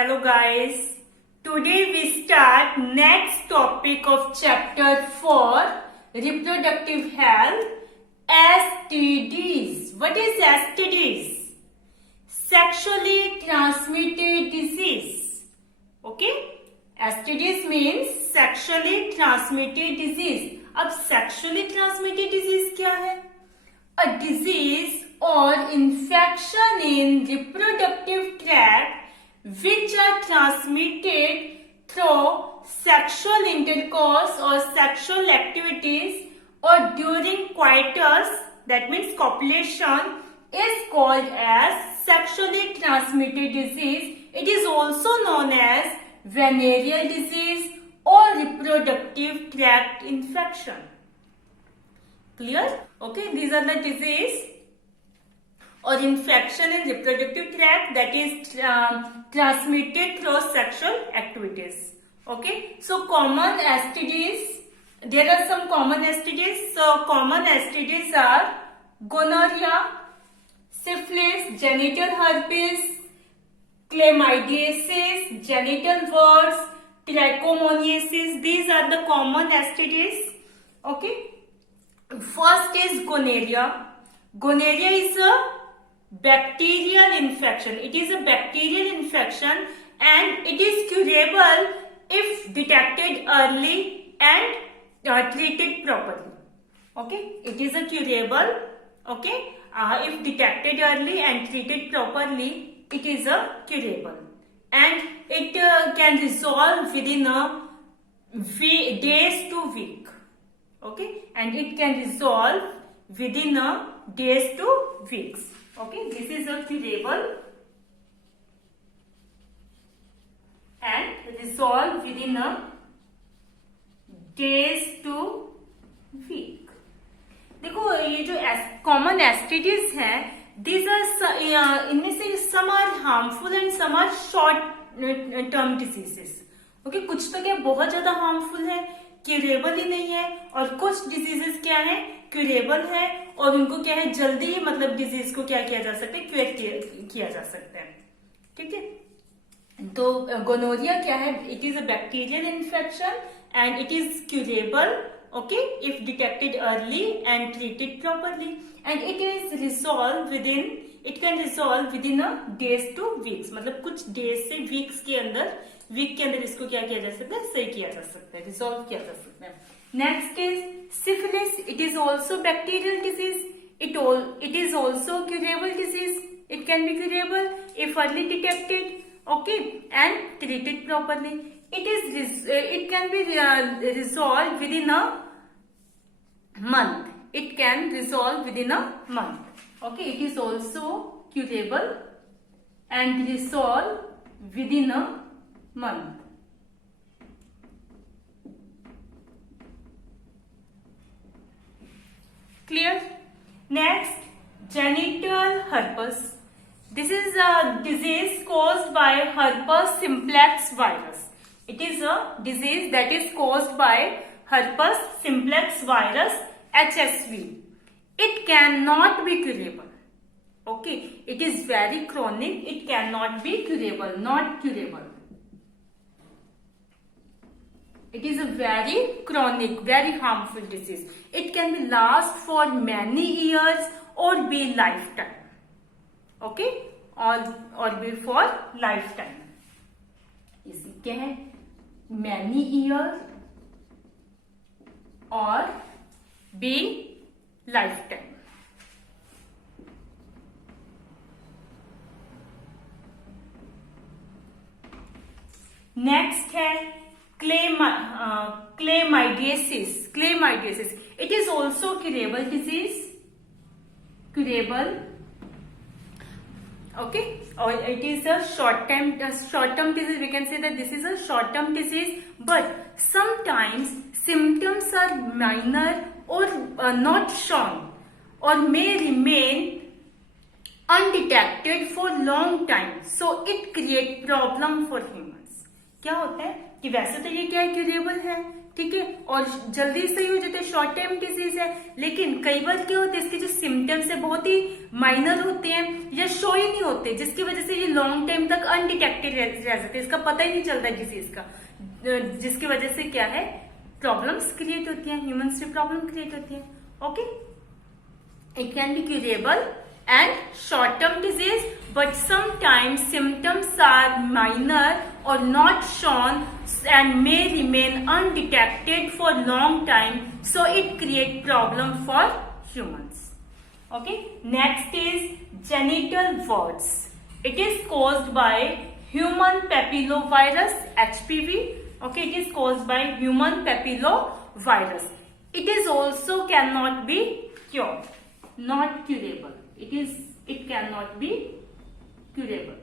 Hello guys. Today we start next topic of chapter 4 reproductive health STDs. What is STDs? Sexually transmitted disease. Okay? STDs means sexually transmitted disease. अब sexually transmitted disease क्या है? A disease or infection in reproductive tract which are transmitted through sexual intercourse or sexual activities or during coitus, that means copulation, is called as sexually transmitted disease. It is also known as venereal disease or reproductive tract infection. Clear? Okay, these are the disease or infection in reproductive tract that is transmitted through sexual activities. Okay, so common STDs, there are some common STDs. So common STDs are gonorrhea, syphilis, genital herpes, chlamydiasis, genital warts, trichomoniasis. These are the common STDs. Okay, first is gonorrhea. Gonorrhea is a bacterial infection. It is a bacterial infection and it is curable if detected early and treated properly. Okay, it is a curable. Okay, if detected early and treated properly, it is a curable, and it can resolve within a days to week. Okay, and it can resolve within a days to weeks. Okay, this is a curable and resolve within a days to week. देखो ये जो common STDs हैं, these are इनमें से some are harmful and some are short term diseases. Okay, कुछ तो क्या बहुत ज्यादा harmful है, क्यूरेबल ही नहीं है, और कुछ डिजीजेस क्या है, क्यूरेबल है और उनको क्या है, जल्दी ही मतलब डिजीज को क्या किया जा सकता है, क्यूर किया जा सकता है. ठीक है, तो गोनोरिया क्या है, it is a bacterial infection and it is curable. Okay, if detected early and treated properly, and it is resolved within, it can resolve within a days to weeks. मतलब कुछ days से weeks के अंदर, week के अंदर इसको क्या किया जा सकता है, सही किया जा सकता है, resolve किया जा सकता है. Next is syphilis. It is also bacterial disease. It is also curable disease. It can be curable if early detected, okay, and treated properly. It can be resolved within a month. It can resolve within a month. Okay, it is also curable and resolve within a month. Clear? Next, genital herpes. This is a disease caused by herpes simplex virus. It is a disease that is caused by herpes simplex virus, HSV. It cannot be curable. Okay, it is very chronic. It cannot be curable, not curable. It is a very chronic, very harmful disease. It can last for many years or be lifetime. Okay, or be for lifetime. इसी क्या है, many years or be lifetime. Next है chlamydiasis. Chlamydiasis. It is also curable disease. Curable. Okay, or it is a short-term disease. We can say that this is a short-term disease, but sometimes symptoms are minor or not shown or may remain undetected for long time. So it create problem for humans. क्या होता है कि वैसे तो ये क्या है, क्यूरेबल है, ठीक है, और जल्दी सही हो जाते हैं, शॉर्ट टाइम डिजीज है। लेकिन कई बार क्या होता है, इसके जो सिम्टम्स है बहुत ही माइनर होते हैं या शो ही नहीं होते, जिसकी वजह से ये लॉन्ग टाइम तक अनडिटेक्टेड रह जाते हैं, इसका पता ही नहीं चलता डिजीज का, जिसकी वजह से क्या है, प्रॉब्लम्स क्रिएट होती हैं, ह्यूमन से प्रॉब्लम क्रिएट होती है। Okay, it can be curable and short-term disease, but sometimes symptoms are minor or not shown and may remain undetected for long time, so it create problem for humans. Okay, next is genital warts. It is caused by human papillovirus, HPV. Okay, it is caused by human papillovirus. It is also cannot be cured, not curable. It cannot be curable.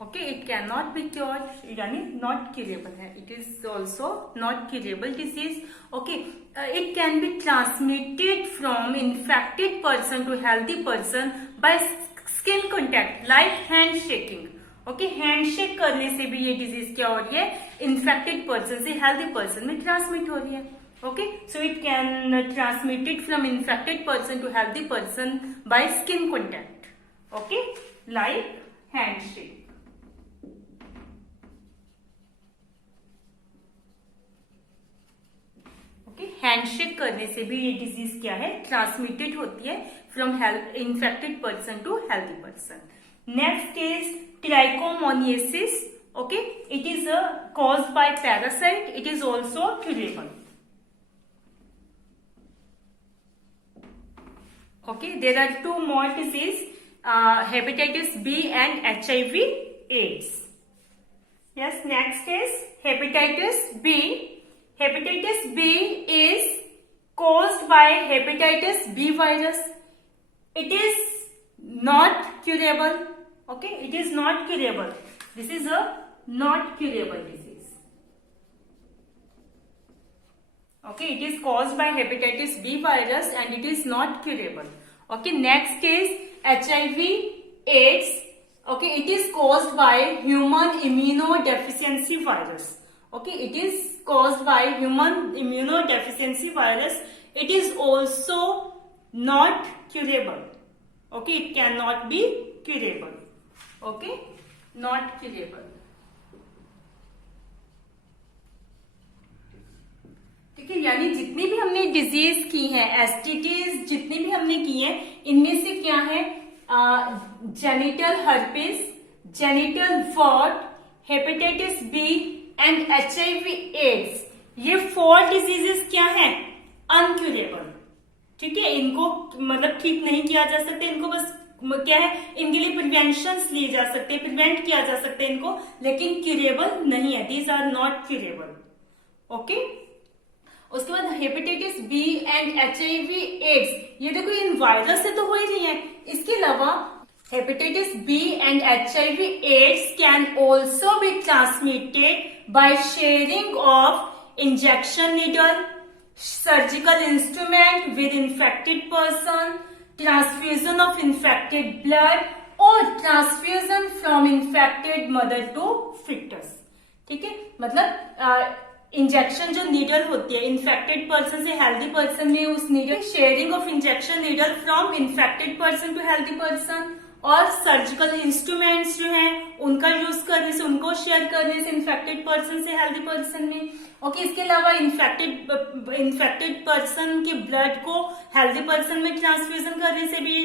Okay, it cannot be cured, यानी not curable है. It is also not curable disease. Okay, it can be transmitted from infected person to healthy person by skin contact, like handshaking. Okay, handshake करने से भी ये डिजीज क्या हो रही है, इन्फेक्टेड पर्सन से हेल्दी पर्सन में ट्रांसमिट हो रही है. Okay, so it can transmitted from infected person to healthy person by skin contact. Okay, like handshake. Okay, handshake करने से भी ये डिजीज क्या है, ट्रांसमिटेड होती है from infected person to healthy person. Next is trichomoniasis. Okay, it is caused by parasite. It is also curable. Okay, there are two more disease, hepatitis B and HIV/AIDS. Yes, next is hepatitis B. Hepatitis B is caused by hepatitis B virus. It is not curable. Okay, it is not curable. This is a not curable disease. Okay, it is caused by hepatitis B virus and it is not curable. Okay, next is HIV/AIDS. Okay, it is caused by human immunodeficiency virus. Okay, it is caused by human immunodeficiency virus. It is also not curable. Okay, it cannot be curable. Okay, not curable. ठीक है, यानी जितनी भी हमने डिजीज की है, एसटीटीज जितनी भी हमने की है, इनमें से क्या है, genital herpes, genital wart, hepatitis B and HIV/AIDS, ये 4 डिजीजेस क्या है, अनक्यूरेबल. ठीक है, इनको मतलब ठीक नहीं किया जा सकता, इनको बस क्या है, इनके लिए प्रिवेंशंस लिए जा सकते हैं, प्रिवेंट किया जा सकता है इनको, लेकिन क्यूरेबल नहीं है. These are not curable. Okay, उसके बाद हेपेटाइटिस बी एंड HIV/AIDS, ये देखो इन वायरस से तो हो ही रही है. इसके अलावा hepatitis B and HIV/AIDS can also be transmitted by sharing of injection needle, surgical instrument with infected person, transfusion of infected blood और transfusion from infected mother to foetus. ठीक है, मतलब इंजेक्शन जो नीडल होती है इन्फेक्टेड पर्सन से healthy person में, उस needle sharing of injection needle from infected person to healthy person, और सर्जिकल इंस्ट्रूमेंट्स जो हैं उनका यूज करने से, उनको शेयर करने से इन्फेक्टेड पर्सन से हेल्दी पर्सन में. ओके, इसके अलावा इन्फेक्टेड पर्सन के ब्लड को हेल्दी पर्सन में ट्रांसफ्यूजन करने से भी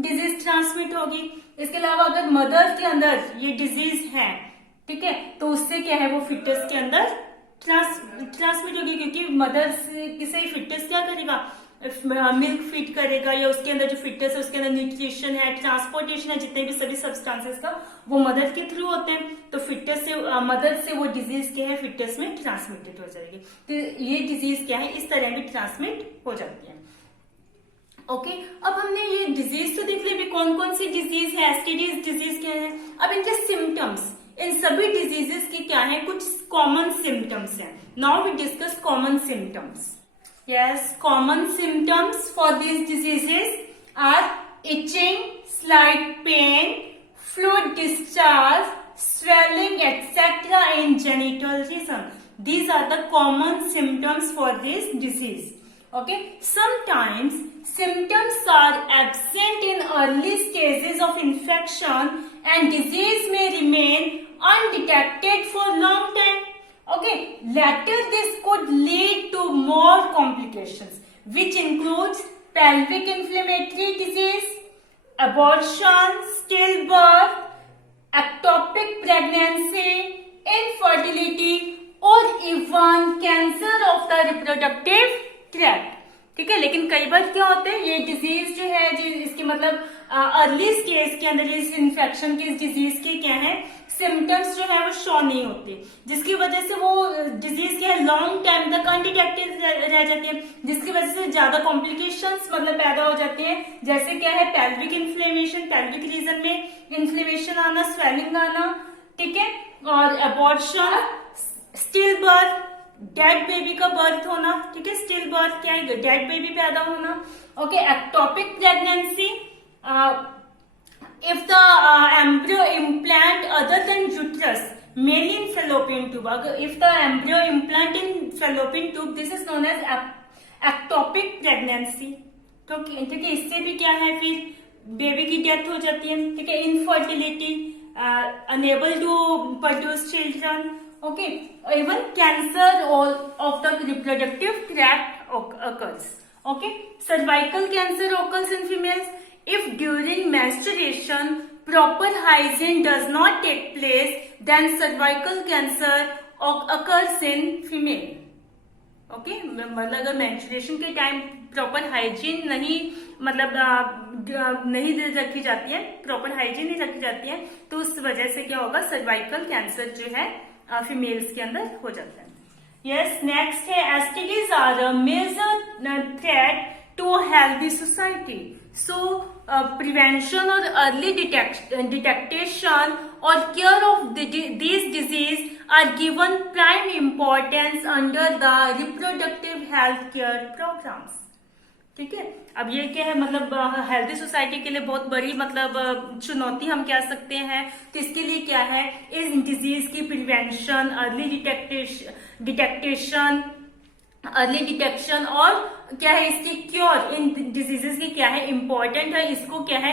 डिजीज ट्रांसमिट होगी. इसके अलावा अगर मदर के अंदर ये डिजीज है, ठीक है, तो उससे क्या है, वो फिटस के अंदर ट्रांसमिट होगी, क्योंकि मदर से फिटस क्या करेगा, मिल्क फीड करेगा, या उसके अंदर जो फिटस है उसके अंदर न्यूट्रिशन है, ट्रांसपोर्टेशन है, जितने भी सभी सब्सटेंसेस का वो मदर के थ्रू होते हैं. तो फिटस से, मदर से वो डिजीज क्या है, फिटस में ट्रांसमिटेड हो जाएगी. तो ये डिजीज क्या है, इस तरह भी ट्रांसमिट हो जाती है. ओके, अब हमने ये डिजीज तो देख ली, कौन कौन सी डिजीज है, एसटीडीज डिजीज क्या है. अब इनके सिम्टम्स, इन सभी डिजीजेस के क्या है, कुछ कॉमन सिम्टम्स हैं. Now we discuss common symptoms. Yes, common symptoms for these diseases are itching, slight pain, fluid discharge, swelling etc. in genital region. These are the common symptoms for this disease. Okay, sometimes symptoms are absent in early stages of infection and disease may remain undetected for long time. Okay, later this could lead to more complications, which includes pelvic inflammatory disease, abortion, stillbirth, ectopic pregnancy, infertility or even cancer of the reproductive tract. ठीक है, लेकिन कई बार क्या होता है, ये डिजीज जो है, जो इसके मतलब अर्ली स्टेज के अंदर इस इन्फेक्शन के, इस डिजीज के क्या है, सिम्टम्स जो है वो शो नहीं होते, जिसकी वजह से वो डिजीज क्या है लॉन्ग टाइम तक अनडिटेक्टेड रह जाती है, जिसकी वजह से ज्यादा कॉम्प्लिकेशंस मतलब पैदा हो जाते हैं. जैसे क्या है पेल्विक इन्फ्लेमेशन, पेल्विक रीजन में इन्फ्लेमेशन आना, स्वेलिंग आना. ठीक है, और abortion, still birth, dead baby का बर्थ होना. ठीक है, स्टिल बर्थ क्या है, डेड बेबी पैदा होना. Okay, ectopic pregnancy, if the embryo implant other than uterus male in fallopian tube. If the embryo implant in fallopian tube, this is known as ectopic pregnancy. तो ठीक है, इससे भी क्या है फिर बेबी की डेथ हो जाती है. ठीक है, infertility, unable to produce children. Okay, even cancer of the reproductive tract occurs. Okay, cervical cancer occurs in females if during menstruation proper hygiene does not take place, then cervical cancer occurs in female. Okay, मतलब अगर menstruation के time proper hygiene नहीं मतलब नहीं रखी जाती है, proper hygiene नहीं रखी जाती है, तो उस वजह से क्या होगा, सर्वाइकल कैंसर जो है फीमेल्स के अंदर हो जाता है. यस, नेक्स्ट है STDs are a major threat to healthy society. So prevention और अर्ली डिटेक्टेशन और care of this disease are given prime importance under the reproductive health care programmes. ठीक है, अब ये क्या है मतलब हेल्दी सोसाइटी के लिए बहुत बड़ी मतलब चुनौती हम कह सकते हैं. तो इसके लिए क्या है, इस डिजीज की प्रिवेंशन, अर्ली डिटेक्शन और क्या है इसकी क्योर, इन डिजीजेस की क्या है इम्पोर्टेंट है. इसको क्या है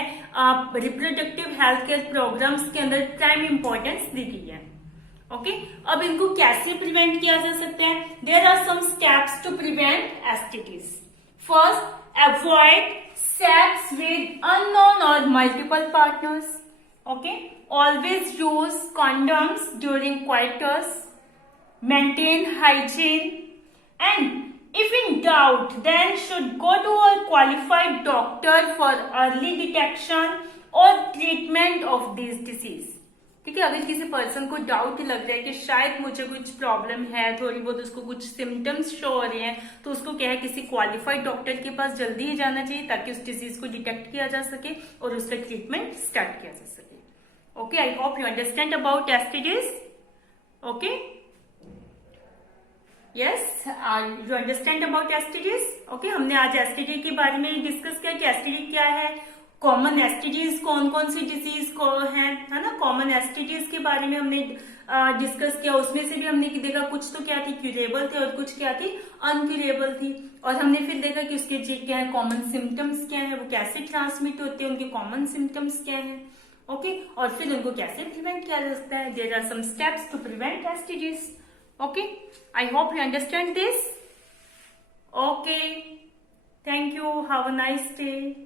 रिप्रोडक्टिव हेल्थ केयर प्रोग्राम्स के अंदर प्राइम इम्पोर्टेंस दी गई है. ओके, अब इनको कैसे प्रिवेंट किया जा सकता है. There are some steps to prevent STDs. First, avoid sex with unknown or multiple partners. Okay, always use condoms during coitus. Maintain hygiene, and if in doubt, then should go to a qualified doctor for early detection or treatment of this disease. ठीक है, अगर किसी पर्सन को डाउट लग रहा है कि शायद मुझे कुछ प्रॉब्लम है, थोड़ी बहुत उसको कुछ सिम्टम्स शो हो रहे हैं, तो उसको क्या है किसी क्वालिफाइड डॉक्टर के पास जल्दी ही जाना चाहिए ताकि उस डिजीज को डिटेक्ट किया जा सके और उसका ट्रीटमेंट स्टार्ट किया जा सके. Okay, I hope you understand about STDs. Okay, yes, you understand about STDs. Okay, हमने आज एसटीडी के बारे में डिस्कस किया कि एसटीडी क्या है, कॉमन एसटीडीज कौन कौन सी डिजीज को है ना. कॉमन एसटीडीज के बारे में हमने डिस्कस किया. उसमें से भी हमने देखा कुछ तो क्या थी क्यूरेबल थे और कुछ क्या थी अनक्यूरेबल थी. और हमने फिर देखा कि उसके क्या है कॉमन सिम्टम्स क्या है, वो कैसे ट्रांसमिट होते हैं, उनके कॉमन सिम्टम्स क्या है. ओके, और फिर उनको कैसे प्रिवेंट किया जा सकता है. There are some steps to prevent STDs. Okay, I hope you understand this. Okay, thank you, have a nice day.